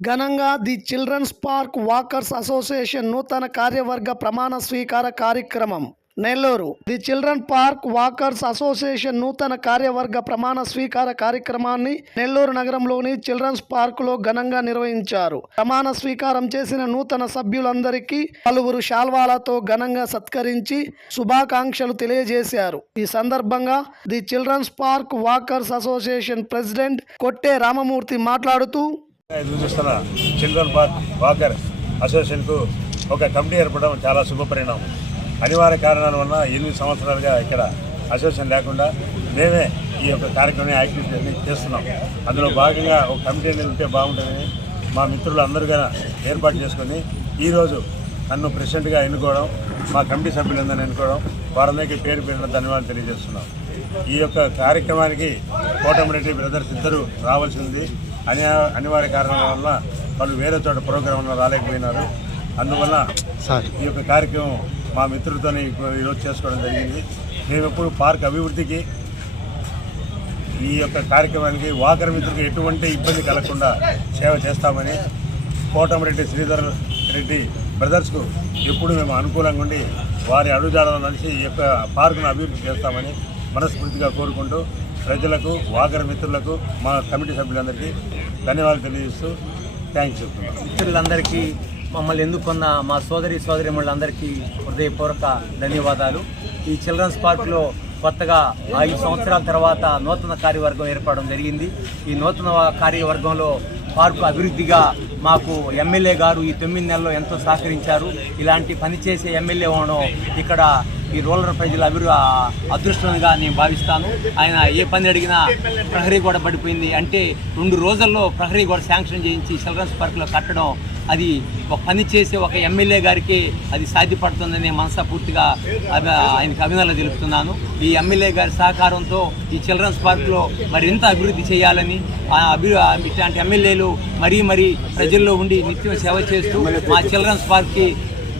ఘనంగా the children's park walkers association నూతన కార్యవర్గ ప్రమాణ స్వీకార కార్యక్రమం Nellore. The children park walkers association నూతన కార్యవర్గ ప్రమాణ స్వీకార కార్యక్రమాన్ని నెల్లూరు నగరంలోని చిల్డ్రన్స్ పార్క్లో ఘనంగా నిర్వహించారు. ప్రమాణ స్వీకారం చేసిన నూతన సభ్యులందరికీ పలువురు శాల్వాలతో ఘనంగా సత్కరించి శుభాకాంక్షలు తెలియజేశారు. ఈ సందర్భంగా the children's park walkers association president Kotte Ramamurthy మాట్లాడుతూ ఎదురు చూస్తున్న చిల్డ్రన్ పార్క్ వాకర్ అసోసియేషన్కు ఒక కమిటీ ఏర్పడడం చాలా శుభపరిణామం. అనివార్య కారణాల వలన ఎనిమిది సంవత్సరాలుగా ఇక్కడ అసోసియేషన్ లేకుండా మేమే ఈ యొక్క కార్యక్రమం యాక్టివిటీని చేస్తున్నాం. అందులో భాగంగా ఒక కమిటీ అనేది ఉంటే బాగుంటుందని మా మిత్రులు అందరుగా ఏర్పాటు చేసుకొని ఈరోజు నన్ను ప్రెసిడెంట్గా ఎన్నుకోవడం మా కమిటీ సభ్యులందరినీ ఎన్నుకోవడం వారందరికీ పేరు పేరున ధన్యవాదాలు తెలియజేస్తున్నాం. ఈ యొక్క కార్యక్రమానికి కోటమిరెడ్డి బ్రదర్స్ ఇద్దరు రావాల్సింది అని అనివార్య కారణాల వల్ల వాళ్ళు వేరే చోట ప్రోగ్రాంలో రాలేకపోయినారు. అందువల్ల ఈ యొక్క కార్యక్రమం మా మిత్రులతో ఈరోజు చేసుకోవడం జరిగింది. మేము ఎప్పుడు పార్క్ అభివృద్ధికి ఈ యొక్క కార్యక్రమానికి వాకర్ మిత్రులకు ఎటువంటి ఇబ్బంది కలగకుండా సేవ చేస్తామని కోటమిరెడ్డి శ్రీధర్ రెడ్డి బ్రదర్స్కు ఎప్పుడు మేము అనుకూలంగా ఉండి వారి అడుగుజాడలను నడిచి ఈ యొక్క పార్కును అభివృద్ధి చేస్తామని మనస్ఫూర్తిగా కోరుకుంటూ ప్రజలకు వాకర్ మిత్రులకు మా కమిటీ సభ్యులందరికీ ధన్యవాదాలు తెలియజేస్తూ థ్యాంక్స్ చెప్తున్నాను మిత్రులందరికీ మమ్మల్ని ఎందుకున్న మా సోదరి సోదరిములందరికీ హృదయపూర్వక ధన్యవాదాలు. ఈ చిల్డ్రన్స్ పార్క్లో కొత్తగా ఐదు సంవత్సరాల తర్వాత నూతన కార్యవర్గం ఏర్పడడం జరిగింది. ఈ నూతన కార్యవర్గంలో పార్కు అభివృద్ధిగా మాకు ఎమ్మెల్యే గారు ఈ తొమ్మిది నెలల్లో ఎంతో సహకరించారు. ఇలాంటి పనిచేసే ఎమ్మెల్యే ఉండడం ఇక్కడ ఈ రూరల్ ప్రజల అభివృ అదృష్టంగా నేను భావిస్తాను. ఆయన ఏ పని అడిగినా ప్రహరీ గోడ పడిపోయింది అంటే రెండు రోజుల్లో ప్రహరీ గోడ శాంక్షన్ చేయించి చిల్డ్రన్స్ పార్క్లో కట్టడం అది ఒక పని చేసే ఒక ఎమ్మెల్యే గారికి అది సాధ్యపడుతుందని మనస్ఫూర్తిగా అభి- ఆయనకు అభినందనలు తెలుపుతున్నాను. ఈ ఎమ్మెల్యే గారి సహకారంతో ఈ చిల్డ్రన్స్ పార్క్లో మరింత అభివృద్ధి చేయాలని అభి ఇట్లాంటి ఎమ్మెల్యేలు మరీ మరీ ప్రజల్లో ఉండి నిత్యం సేవ చేస్తూ మా చిల్డ్రన్స్ పార్క్కి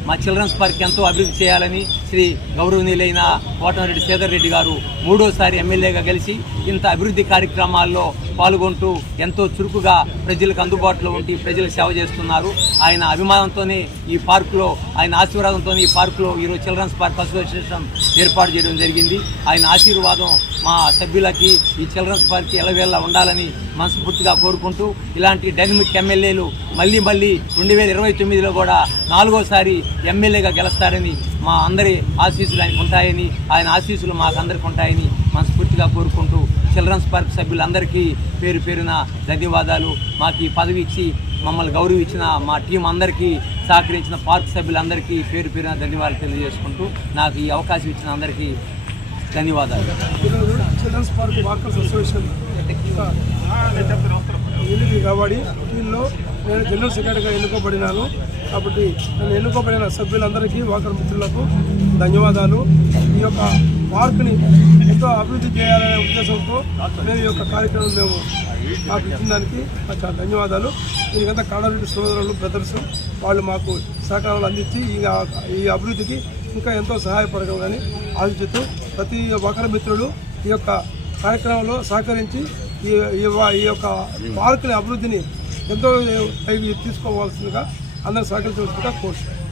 మా చిల్డ్రన్స్ పార్క్ ఎంతో అభివృద్ధి చేయాలని శ్రీ గౌరవనీయులైన కోటమిరెడ్డి సేదర్ రెడ్డి గారు మూడోసారి ఎమ్మెల్యేగా గెలిచి ఇంత అభివృద్ధి కార్యక్రమాల్లో పాల్గొంటూ ఎంతో చురుకుగా ప్రజలకు అందుబాటులో ఉండి ప్రజలు సేవ చేస్తున్నారు. ఆయన అభిమానంతోనే ఈ పార్కులో ఆయన ఆశీర్వాదంతో ఈ పార్కులో ఈరోజు చిల్డ్రన్స్ పార్క్ అసోసియేషన్ ఏర్పాటు చేయడం జరిగింది. ఆయన ఆశీర్వాదం మా సభ్యులకి ఈ చిల్డ్రన్స్ పార్క్ ఎలవేళ ఉండాలని మనస్ఫూర్తిగా కోరుకుంటూ ఇలాంటి డైనమిక్ ఎమ్మెల్యేలు మళ్ళీ మళ్ళీ రెండు వేల ఇరవై తొమ్మిదిలో కూడా నాలుగోసారి ఎమ్మెల్యేగా గెలుస్తారని మా అందరి ఆశీస్సులు ఆయనకు ఉంటాయని ఆయన ఆశీస్సులు మాకు అందరికి ఉంటాయని మనస్ఫూర్తిగా కోరుకుంటూ చిల్డ్రన్స్ పార్క్ సభ్యులందరికీ పేరు పేరున ధన్యవాదాలు. మాకు ఈ పదవి ఇచ్చి మమ్మల్ని గౌరవించిన మా టీం అందరికీ సహకరించిన పార్క్ సభ్యులందరికీ పేరు పేరున ధన్యవాదాలు తెలియజేసుకుంటూ నాకు ఈ అవకాశం ఇచ్చిన అందరికీ ధన్యవాదాలు. చిల్డ్రన్స్ పార్క్ వాకర్స్ అసోసియేషన్ కాబట్టి దీనిలో నేను జనరల్ సెక్రటరీగా ఎన్నుకోబడినాను. కాబట్టి నన్ను ఎన్నుకోబడిన సభ్యులందరికీ వాకర్ మిత్రులకు ధన్యవాదాలు. ఈ యొక్క పార్క్ని ఎంతో అభివృద్ధి చేయాలనే ఉద్దేశంతో మేము ఈ యొక్క కార్యక్రమం మేము మాకు ఇచ్చిన దానికి చాలా ధన్యవాదాలు. దీనికంతా కాడారెడ్డి సోదరులు బ్రదర్స్ వాళ్ళు మాకు సహకారాలు అందించి ఈ ఈ అభివృద్ధికి ఇంకా ఎంతో సహాయపడగలని ఆలోచిస్తూ ప్రతి ఒకరి మిత్రులు ఈ యొక్క కార్యక్రమంలో సహకరించి ఈ ఈ యొక్క పార్కుల అభివృద్ధిని ఎంతో తీసుకోవాల్సిందిగా అందరూ సహకరించవలసిందిగా కోరుతున్నాను